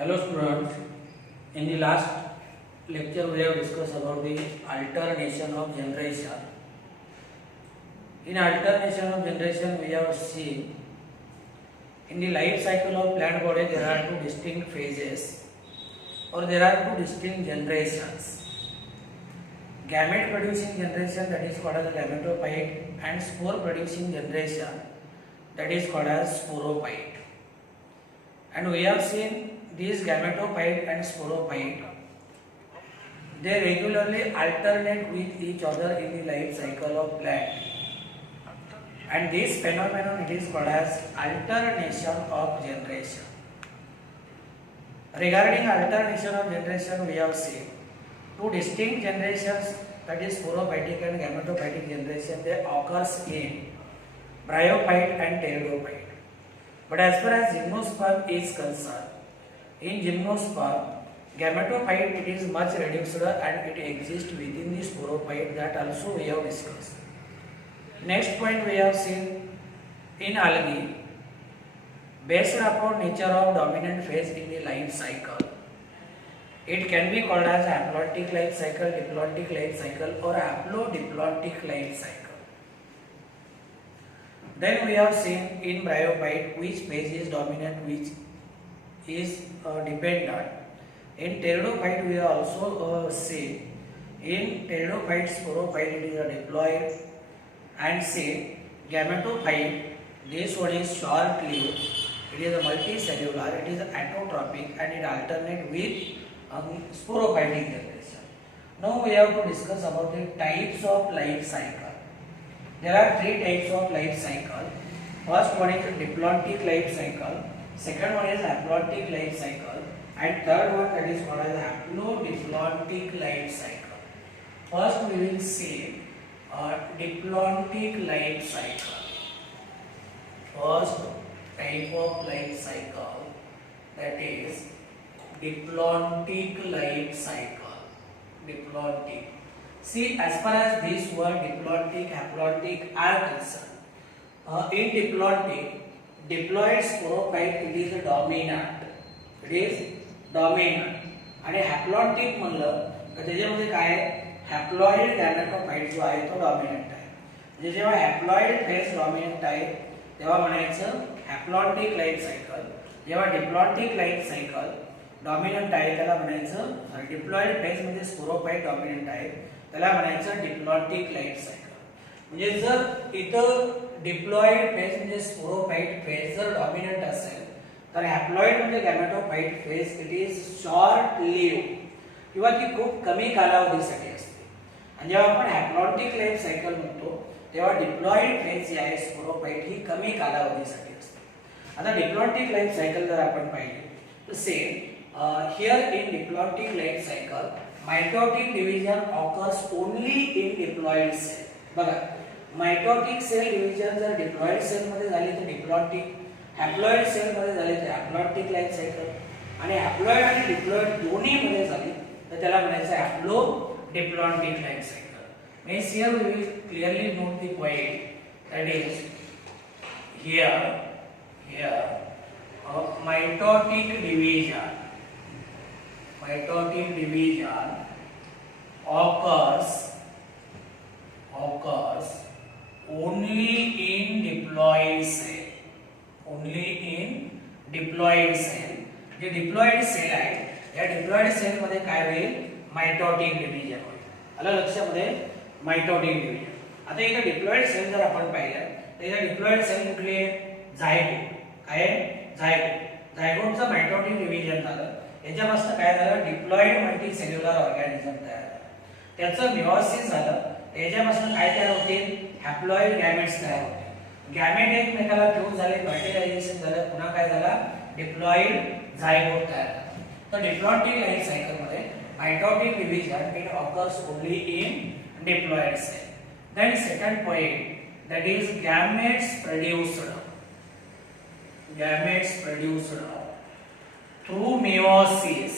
Hello students, in the last lecture we have discussed about the alternation of generation. In alternation of generation we have seen in the life cycle of plant body there are two distinct phases or there are two distinct generations. Gamete producing generation, that is called as gametophyte, and spore producing generation, that is called as sporophyte. And we have seen these gametophyte and sporophyte, they regularly alternate with each other in the life cycle of plant, and this phenomenon it is called as alternation of generation. Regarding alternation of generation, we have seen two distinct generations, that is sporophytic and gametophytic generation, they occurs in bryophyte and pteridophyte. But as far as gymnosperm is concerned, in gymnosperm, gametophyte it is much reduced and it exists within the sporophyte, that also we have discussed. Next point we have seen in algae, based upon nature of dominant phase in the life cycle, it can be called as haplontic life cycle, diplontic life cycle, or haplodiplontic life cycle. Then we have seen in bryophyte which phase is dominant, which is dependent. In pteridophyte we also see in pteridophyte sporophyte it is a diploid, and see gametophyte, this one is short lived, it is a multicellular, it is autotrophic, and it alternate with sporophytic generation. Now we have to discuss about the types of life cycle. There are three types of life cycle. First one is diplontic life cycle, second one is haplontic life cycle, and third one that is called as haplodiplontic life cycle. First we will see diplontic life cycle. First type of life cycle, that is diplontic life cycle. Diplontic. See, as far as this word diplontic, haplontic are concerned, in diplontic, diploid sporophyte it is dominant. It is dominant. आणि haplontic म्हणलं तर त्याच्यामध्ये काय haploid गॅमेटोफाइट जो आहे तो dominant आहे. म्हणजे जेव्हा हॅप्लॉइड फेज डॉमिनंट आहे तेव्हा म्हणायचं हॅप्लॉन्टिक लाईफ सायकल. जेव्हा डिप्लॉन्टिक लाईफ सायकल डॉमिनंट आहे त्याला म्हणायचं डिप्लॉइड फेज मध्ये स्पोरोफाइट डॉमिनंट आहे त्याला म्हणायचं डिप्लॉन्टिक लाईफ सायकल. म्हणजे जर इथं डिप्लॉइड फेज म्हणजे स्पोरोफाइट फेज जर डॉमिनंट असेल तर हॅप्लॉइड म्हणजे gametophyte phase it is short live किंवा ती खूप कमी कालावधीसाठी असते. आणि जेव्हा आपण हॅप्लॉन्टिक लाईफ सायकल म्हणतो तेव्हा डिप्लॉइड फेज जी आहे स्पोरोफाइट ही कमी कालावधीसाठी असते. आता डिप्लॉन्टिक लाईफ सायकल जर आपण पाहिली तर same here in diplontic life cycle mitotic division occurs only in diploid cell. बघा, मायटोटिक सेल डिव्हिजन जर डिप्लॉइड सेल मध्ये झाली तर डिप्लॉन्टिक, हॅप्लॉइड सेल मध्ये झाली तर हॅप्लॉन्टिक लाईफ सायकल, आणि हॅप्लॉइड आणि डिप्लॉइड दोन्ही मध्ये झाली तर त्याला म्हणायचं haplodiplontic life cycle. Means here we will clearly note the point, that is here mitotic division occurs only in diploid cell. Only in diploid cell. जे डिप्लॉइड सेल आहे या डिप्लॉइड सेल मध्ये काय होईल, मायटोटिक डिव्हिजन होईल. आलं लक्षामध्ये, mitotic division. आता इथे डिप्लॉइड सेल जर आपण पाहिलं तर इथे डिप्लॉइड सेल कुठली आहे, झायगोट. काय आहे, झायगोट. झायगोटचं मायटोटिक डिव्हिजन झालं, याच्यापासून काय झालं, डिप्लॉइड मल्टीसेल्युलर ऑर्गॅनिझम तयार झालं. त्याचं मिओसिस झालं, याच्यापासून काय तयार होतील, हॅप्लॉइड गॅमेट्स तयार होतील. गॅमेट एकमेकाला फ्यूज झाले, फर्टिलायझेशन झालं, पुन्हा काय झाला, डिप्लॉइड झायगोट तयार झाला. तर डिप्लॉन्टिक लाईफ सायकल मध्ये mitotic division it occurs only in diploid cell. Then second point, that is gametes produced through meiosis.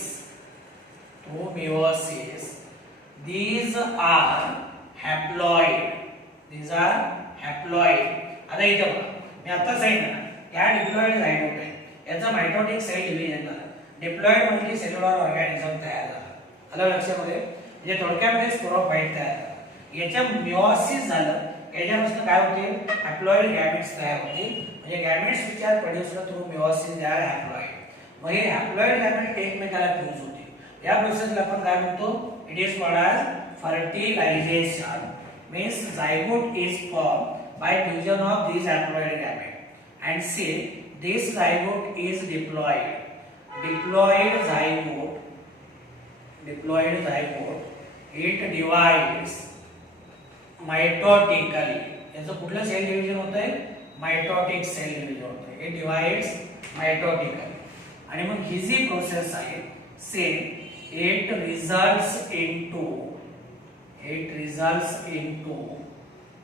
These are haploid. आता इथं बघा, मी आता सांगितलं ना या डिप्लॉइड झायगोट आहे, याचा मायटोटिक सेल डिव्हिजन झाला. डिप्लॉइड मल्टीसेल्युलर ऑर्गॅनिझम तयार झाला. आलं लक्षामध्ये? म्हणजे थोडक्यामध्ये स्पोरोफाइट तयार झाला. याच्या मिओसिस झालं, याच्यापासून काय होते? हॅप्लॉइड गॅमेट्स तयार होतील. म्हणजे gametes which are produced through meiosis they are haploid. मग हे हॅप्लॉइड गॅमेट एकमेकाला फ्यूज होतील. या प्रोसेसला आपण काय म्हणतो? It is called as fertilization. Means zygote is formed by fusion of these haploid gamete. And see, this zygote is diploid. Diploid zygote. It divides mitotically. याचं कुठलं सेल डिव्हिजन होतंय? मायटोटिक सेल डिव्हिजन होतंय. It divides mitotically. आणि मग ही जी process आहे, sale it results into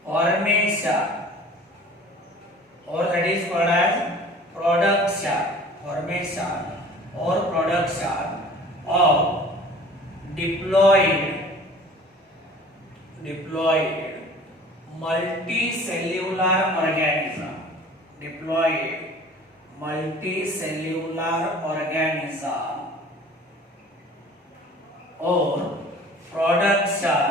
formation, or that is called as formation of diploid multicellular organism. Or production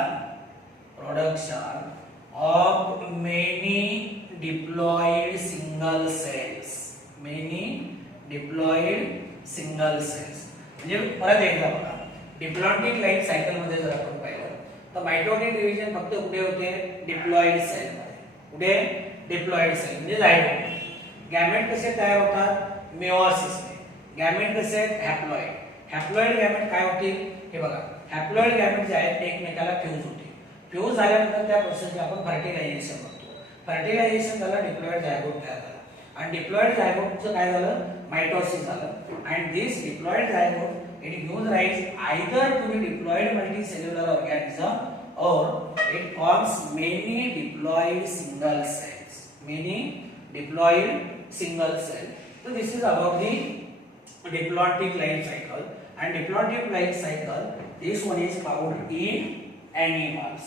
of many diploid single cells. म्हणजे परत एकदा बघा, डिप्लॉइडिक life cycle मध्ये जर आपण पाहिलं तर मायटोटिक डिव्हिजन फक्त कुठे होते? डिप्लॉइड सेल मध्ये. कुठे? डिप्लॉइड सेल म्हणजे जायगोट. गॅमेट कसे तयार होतात? मिओसिस ने. गॅमेट कसे आहेत? हॅप्लॉइड. हॅप्लॉइड गॅमेट काय होतील? हे बघा, हॅप्लॉइड गॅमेट जे आहेत एकमेकाला फ्यूज होतील. फ्यूज झाल्यानंतर त्या प्रोसेसला आपण फर्टिलायझेशन म्हणतो. फर्टिलायझेशन झालं, डिप्लॉइड जायगोट तयार झाला. आणि डिप्लॉइड जायगोटचं काय झालं? मायटोसिस झालं. And this diploid zygote it gives rise either to the diploid multicellular organism or it forms many diploid single cells. So this is about the diploidic life cycle. And diploidic life cycle, this one is found in animals.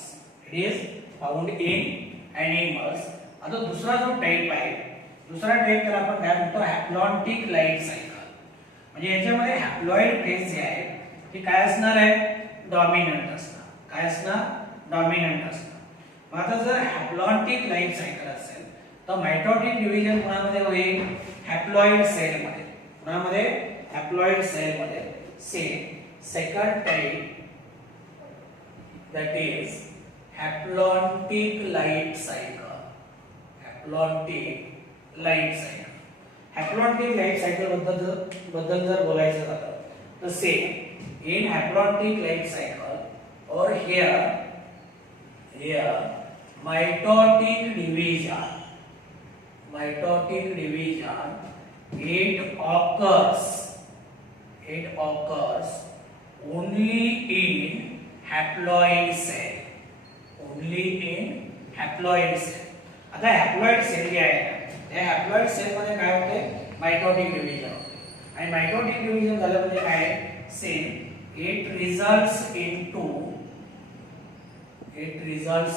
It is found in animals. आता दुसरा जो type आहे, दुसरा type त्याला आपण काय म्हणतो? हॅप्लॉन्टिक life cycle. म्हणजे याच्यामध्ये हॅप्लॉइड फेज जे आहे ते काय असणार आहे? डॉमिनंट असणार. काय असणार? डॉमिनंट असणार. मग आता जर हॅप्लॉन्टिक लाईफ सायकल असेल तर मायटोटिक डिव्हिजन कोणामध्ये होईल? हॅप्लॉइड सेल मध्ये. कोणामध्ये? हॅप्लॉइड सेल मध्ये. Second type, that is haplontic life cycle. Haplontic life cycle बद्दल जर बोलायचं झालं तर same in haplontic life cycle और here mitotic division it occurs only in haploid cell. आता हॅप्लॉइड सेल जे आहे त्या हॅप्लॉइड सेल मध्ये काय होते? मायटोटिक डिव्हिजन होते. आणि मायटोटिक डिव्हिजन झालं म्हणजे काय? Same it results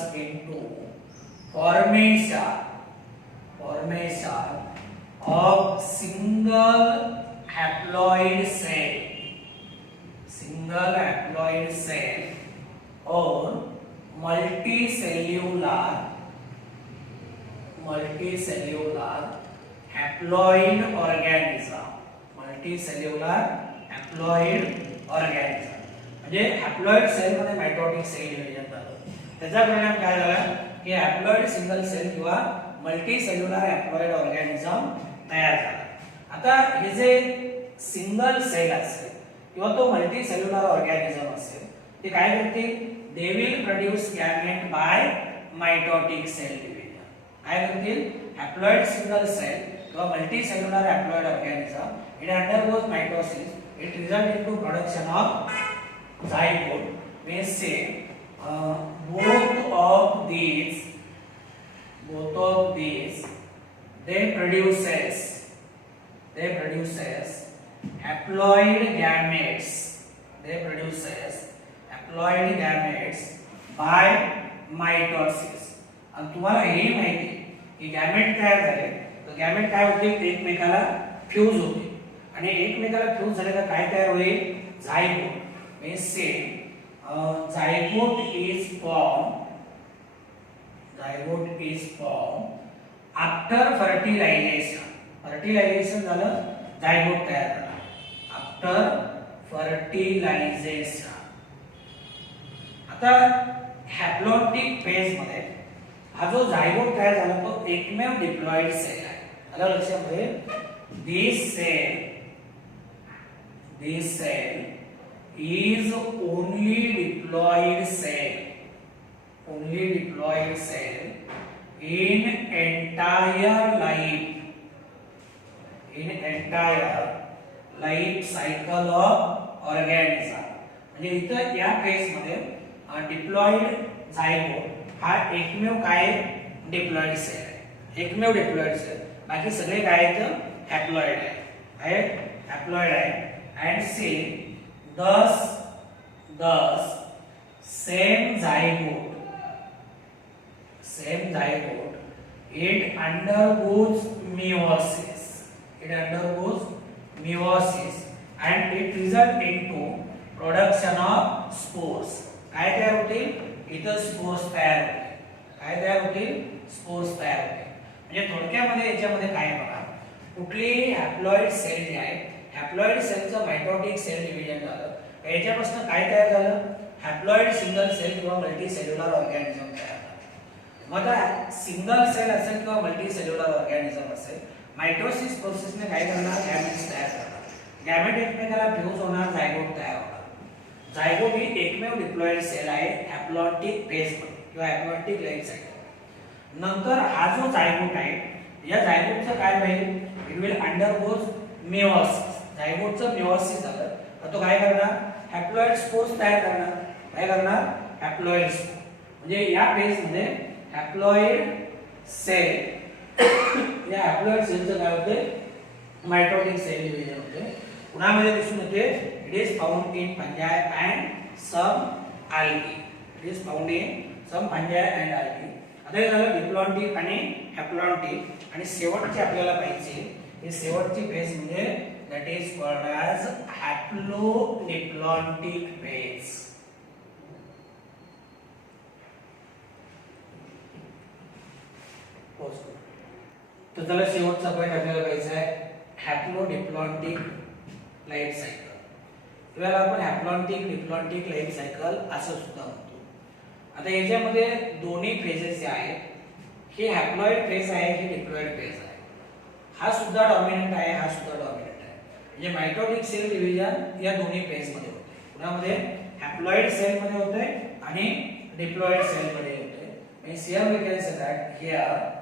into formation of single haploid cell or multicellular haploid organism. म्हणजे हॅप्लॉइड सेल मध्ये मायटोटिक सेल डिव्हिजन झालं. त्याचा परिणाम काय झाला की हॅप्लॉइड सिंगल सेल किंवा मल्टीसेल्युलर हॅप्लॉइड ऑर्गॅनिझम तयार झाला. आता हे जे सिंगल सेल असेल किंवा तो मल्टीसेल्युलर ऑर्गॅनिझम असेल ते काय करतील? They will produce gamete by mitotic cell division. काय करतील? हॅप्लॉइड सिंगल सेल किंवा multicellular haploid organism it undergoes mitosis. It result into production of zygote. We say both of these they produces haploid gametes. By mitosis. आणि तुम्हाला हे माहिती की gamete तयार झाले तर गॅमेट काय होतील? एकमेकाला फ्यूज होतील. आणि एकमेकाला फ्यूज झाले तर काय तयार होईल zygote means same zygote is form after fertilization झालं झायगोट तयार झाला आफ्टर फर्टिलायझेशन. आता हॅप्लॉइडिक फेज मध्ये हा जो झायगोट तयार झाला तो एकमेव डिप्लॉइड सेल आहे. आलं लक्षामध्ये दिस sale is only diploid cell in entire life cycle of organism. म्हणजे इथं या फेज मध्ये डिप्लॉइड झायगोट हा एकमेव काय डिप्लॉइड सेल आहे, एकमेव डिप्लॉइड सेल. बाकी सगळे काय आहेत हॅप्लॉइड आहे, हॅप्लॉइड आहे. and see thus same zygote it undergoes meiosis and it result into production of spores. काय तयार होतील इथं स्पोर्स तयार होतील. काय तयार होतील स्पोर्स तयार होतील. म्हणजे थोडक्यामध्ये याच्यामध्ये काय बघा कुठलीही हॅप्लॉइड सेल जी आहे हॅप्लॉइड सेलचं मायटोटिक सेल डिव्हिजन झालं याच्यापासून काय तयार झालं हॅप्लॉइड सिंगल सेल किंवा मल्टी सेल्युलर ऑर्गॅनिझम तयार झालं. मग आता सिंगल सेल असेल किंवा मल्टी सेल्युलर ऑर्गॅनिझम असेल मायटोसिस प्रोसेसने काय करणार गॅमेट्स तयार करणार. गॅमेट एकमेकाला फ्यूज होणार झायगोट तयार होणार. झायगोट ही एकमेव डिप्लॉइड सेल आहे हॅप्लॉइडिक फेज मध्ये किंवा हॅप्लॉइडिक लाईफ सायकल. नंतर हा जो झायगोट आहे या झायगोटचं काय होईल इट विल अंडरगोज मेयोसिस. झायगोटचं मेयोसिस झालं तर तो काय करणार हॅप्लॉइड स्पोर्स तयार करणार. काय करणार हॅप्लॉइड स्पोर. म्हणजे या फेज मध्ये हॅप्लॉइड सेल या हॅप्लॉइड सेलचं काय होते मायटोटिक सेल डिव्हिजन होते. उन्हामध्ये दिसून येते it is found in fungi and some algae. आता हे झालं डिप्लॉन्टिक आणि हॅप्लॉन्टिक. आणि शेवटची आपल्याला पाहिजे हे शेवटची फेज म्हणजे that is called as haplodiploidic phase. तो चला शेवटचा पॉइंट आपल्याला पाहिजे आहे हॅप्लोडिप्लॉइडिक लाईफ सायकल. याला आपण हॅप्लॉन्टिक डिप्लॉन्टिक लाईफ सायकल असं सुद्धा म्हणतो. आता याच्यामध्ये दोन्ही फेजेस जे आहेत हे हॅप्लॉइड फेज आहे हे डिप्लॉइड फेज आहे. हा सुद्धा डॉमिनंट आहे हा सुद्धा डॉमिनंट आहे. म्हणजे मायटोटिक सेल डिव्हिजन या दोन्ही फेज मध्ये होते. पुण्यामध्ये हॅप्लॉइड सेल मध्ये होते आणि डिप्लॉइड सेल मध्ये होते. means here we can say that here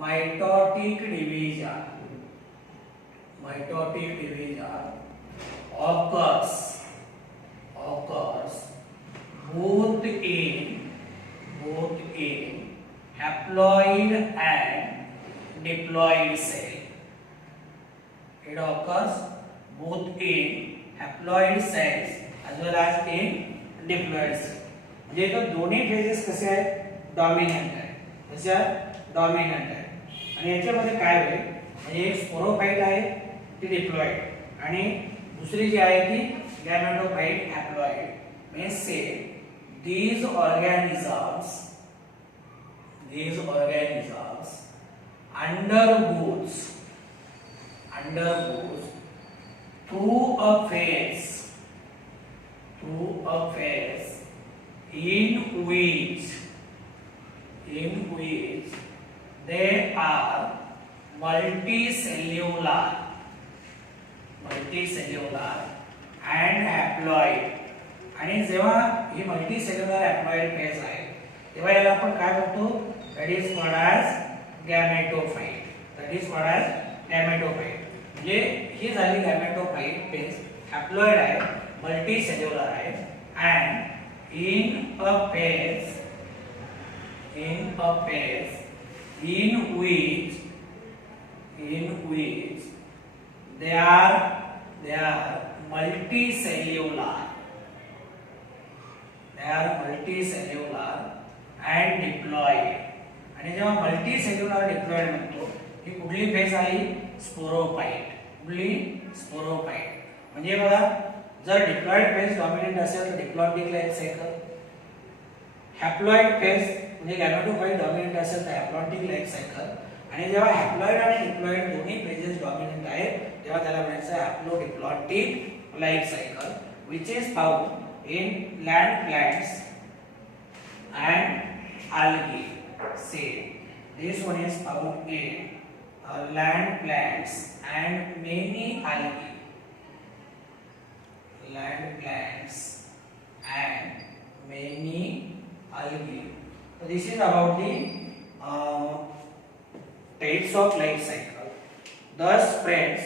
mitotic division occurs both in haploid and diploid cell. It occurs both in haploid cells as well as in diploid cells. म्हणजे इथं दोन्ही phases कसे आहेत dominant आहे. कसे dominant आहे. आणि याच्यामध्ये काय होईल म्हणजे एक स्पोरोफाइट आहे ती डिप्लॉइड आणि दुसरी जी आहे ती गॅमेटोफाइट haploid. means say these organisms undergoes through a phase in which they are multicellular and haploid. आणि जेव्हा ही मल्टीसेल्युलर हॅप्लॉइड फेज आहे तेव्हा याला आपण काय म्हणतो दॅट इज कॉल्ड ॲज गॅमेटोफाइट. म्हणजे ही झाली गॅमेटोफाइट फेज हॅप्लॉइड आहे मल्टीसेल्युलर आहे and in a phase in which they are multicellular and diploid. आणि जेव्हा मल्टीसेल्युलर डिप्लॉइड म्हणतो ही कुठली फेज आहे स्पोरोफाइट. स्पोरोफाइट. म्हणजे बघा, जर डिप्लॉइड फेज डॉमिनंट असेल तर diplontic life cycle, haploid phase म्हणजे गॅमेटोफाइट डॉमिनंट असेल तर हॅप्लॉन्टिक लाईफ सायकल, आणि जेव्हा हॅप्लॉइड आणि डिप्लॉइड दोन्ही फेजेस डॉमिनंट आहेत तेव्हा त्याला म्हणायचं haplodiplontic life cycle, which is found in land plants and algae. See, this one is found in land plants and many algae. Land plants and many algae. So this is about the types of life cycle. Thus, friends,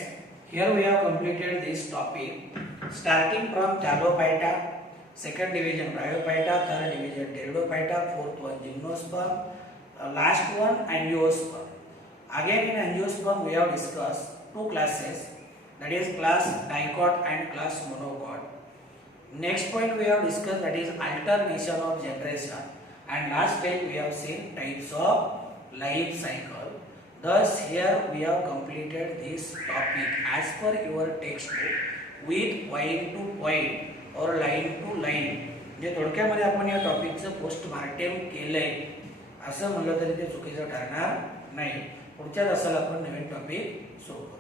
here we have completed this topic, starting from Chalophyta, second division Bryophyta, third division Pteridophyta, fourth one Gymnosperm, last one Angiosperm. Again in Angiosperm we have discussed two classes, that is class dicot and class monocot. Next point we have discussed, that is alternation of generation, and last time we have seen types of life cycle. Thus here we have completed this topic as per your textbook with point to point or line to line. जे थोडक्यामध्ये आपण या टॉपिकचं postmortem केलंय असं म्हणलं तरी ते चुकीचं ठरणार नाही. पुढच्या तासाला आपण नवीन टॉपिक सुरू करू.